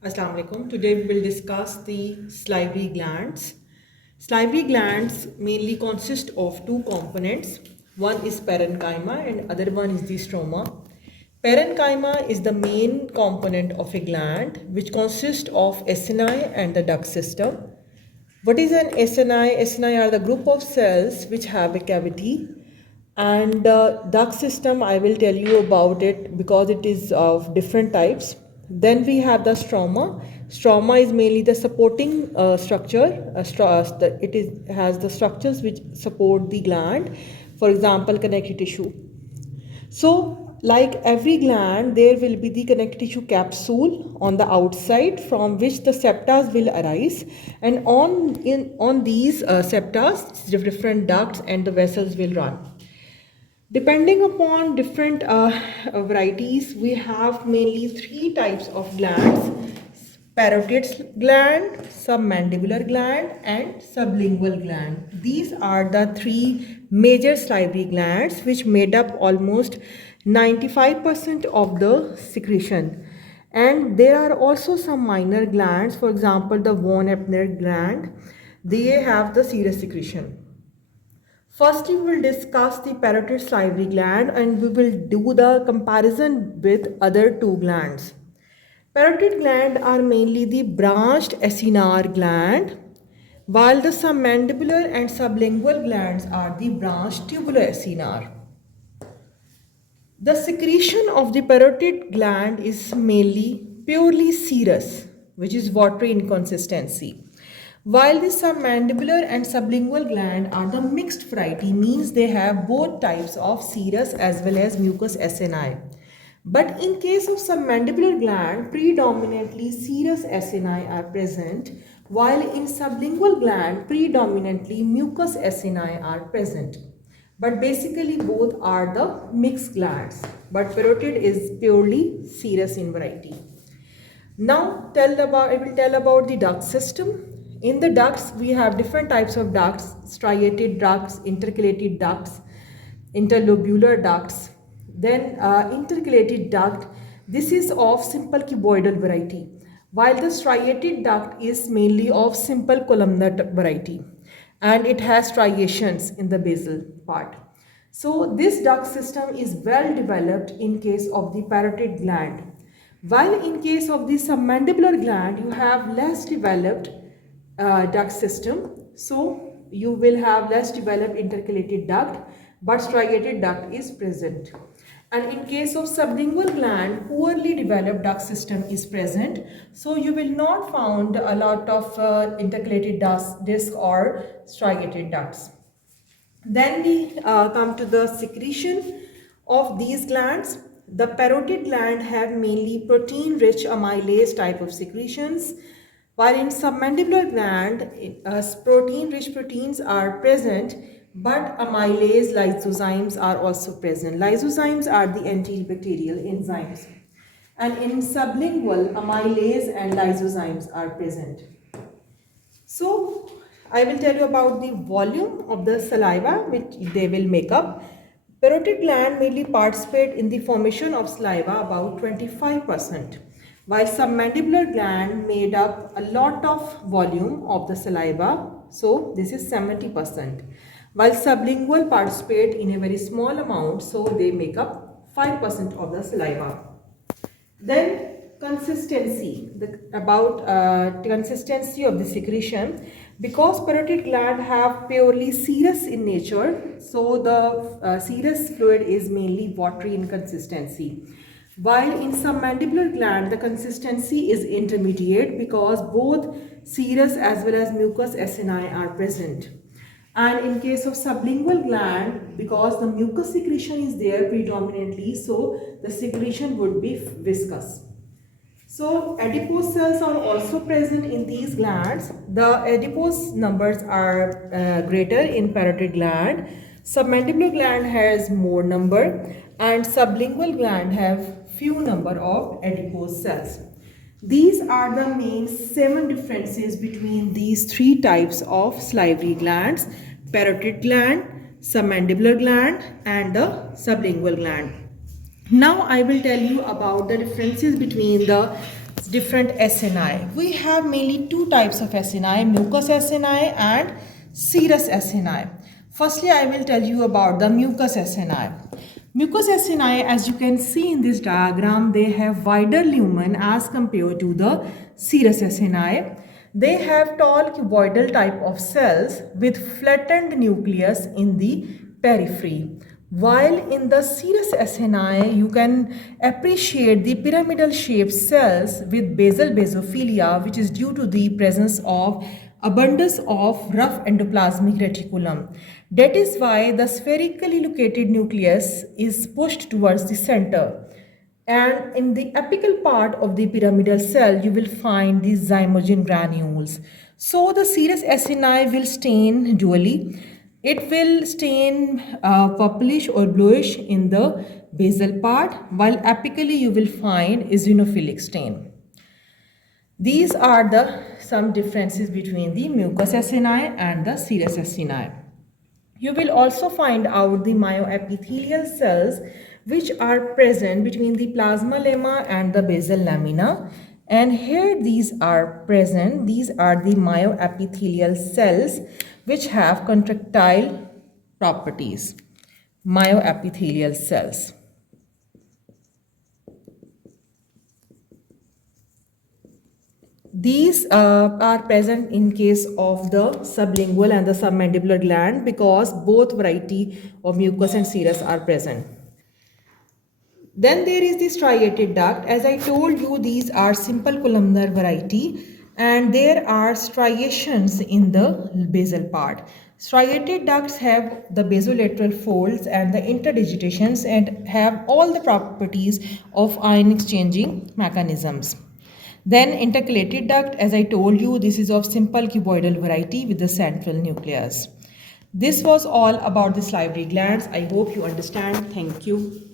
Assalamu alaikum. Today we will discuss the salivary glands. Salivary glands mainly consist of two components. One is parenchyma and other one is the stroma. Parenchyma is the main component of a gland which consists of acini and the duct system. What is an acini? Acini are the group of cells which have a cavity, and the duct system I will tell you about it because it is of different types. Then we have the stroma. Stroma is mainly the supporting structure. Has the structures which support the gland. For example, connective tissue. So, like every gland, there will be the connective tissue capsule on the outside from which the septa will arise, and on these septa, different ducts and the vessels will run. Depending upon different varieties, we have mainly three types of glands: parotid gland, submandibular gland, and sublingual gland. These are the three major salivary glands which made up almost 95% of the secretion. And there are also some minor glands, for example, the von Eppner gland. They have the serous secretion. First, we will discuss the parotid salivary gland and we will do the comparison with other two glands. Parotid gland are mainly the branched acinar gland, while the submandibular and sublingual glands are the branched tubular acinar. The secretion of the parotid gland is mainly purely serous, which is watery in consistency. While the submandibular and sublingual gland are the mixed variety, means they have both types of serous as well as mucous acini. But in case of submandibular gland, predominantly serous acini are present, while in sublingual gland, predominantly mucous acini are present. But basically both are the mixed glands, but parotid is purely serous in variety. Now I will tell about the duct system. In the ducts, we have different types of ducts: striated ducts, intercalated ducts, interlobular ducts. Then intercalated duct, this is of simple cuboidal variety, while the striated duct is mainly of simple columnar variety, and it has striations in the basal part. So this duct system is well developed in case of the parotid gland. While in case of the submandibular gland, you have less developed duct system. So you will have less developed intercalated duct, but striated duct is present. And in case of sublingual gland, poorly developed duct system is present. So you will not find a lot of intercalated disc or striated ducts. Then we come to the secretion of these glands. The parotid gland have mainly protein-rich amylase type of secretions, while in submandibular gland, protein-rich proteins are present, but amylase lysozymes are also present. Lysozymes are the antibacterial enzymes. And in sublingual, amylase and lysozymes are present. So, I will tell you about the volume of the saliva which they will make up. Parotid gland mainly participate in the formation of saliva about 25%, while submandibular gland made up a lot of volume of the saliva, so this is 70%, while sublingual participate in a very small amount, so they make up 5% of the saliva. Then consistency, about consistency of the secretion. Because parotid gland have purely serous in nature, so the serous fluid is mainly watery in consistency. While in submandibular gland, the consistency is intermediate because both serous as well as mucous acini are present. And in case of sublingual gland, because the mucus secretion is there predominantly, so the secretion would be viscous. So adipose cells are also present in these glands. The adipose numbers are greater in parotid gland. Submandibular gland has more number, and sublingual gland have few number of adipose cells. These are the main 7 differences between these three types of salivary glands: parotid gland, submandibular gland, and the sublingual gland. Now I will tell you about the differences between the different acini. We have mainly two types of acini, mucous acini and serous acini. Firstly, I will tell you about the mucous acini. Mucous acini, as you can see in this diagram, they have wider lumen as compared to the serous acini. They have tall cuboidal type of cells with flattened nucleus in the periphery. While in the serous acini, you can appreciate the pyramidal shaped cells with basal basophilia, which is due to the presence of abundance of rough endoplasmic reticulum. That is why the spherically located nucleus is pushed towards the center. And in the apical part of the pyramidal cell, you will find these zymogen granules. So the serous acini will stain dually. It will stain purplish or bluish in the basal part, while apically you will find eosinophilic stain. These are the some differences between the mucous acini and the serous acini. You will also find out the myoepithelial cells which are present between the plasma lemma and the basal lamina. And here these are present. These are the myoepithelial cells which have contractile properties. Myoepithelial cells. These are present in case of the sublingual and the submandibular gland because both variety of mucus and serous are present. Then there is the striated duct. As I told you, these are simple columnar variety and there are striations in the basal part. Striated ducts have the basolateral folds and the interdigitations and have all the properties of ion exchanging mechanisms. Then intercalated duct, as I told you, this is of simple cuboidal variety with the central nucleus. This was all about the salivary glands. I hope you understand. Thank you.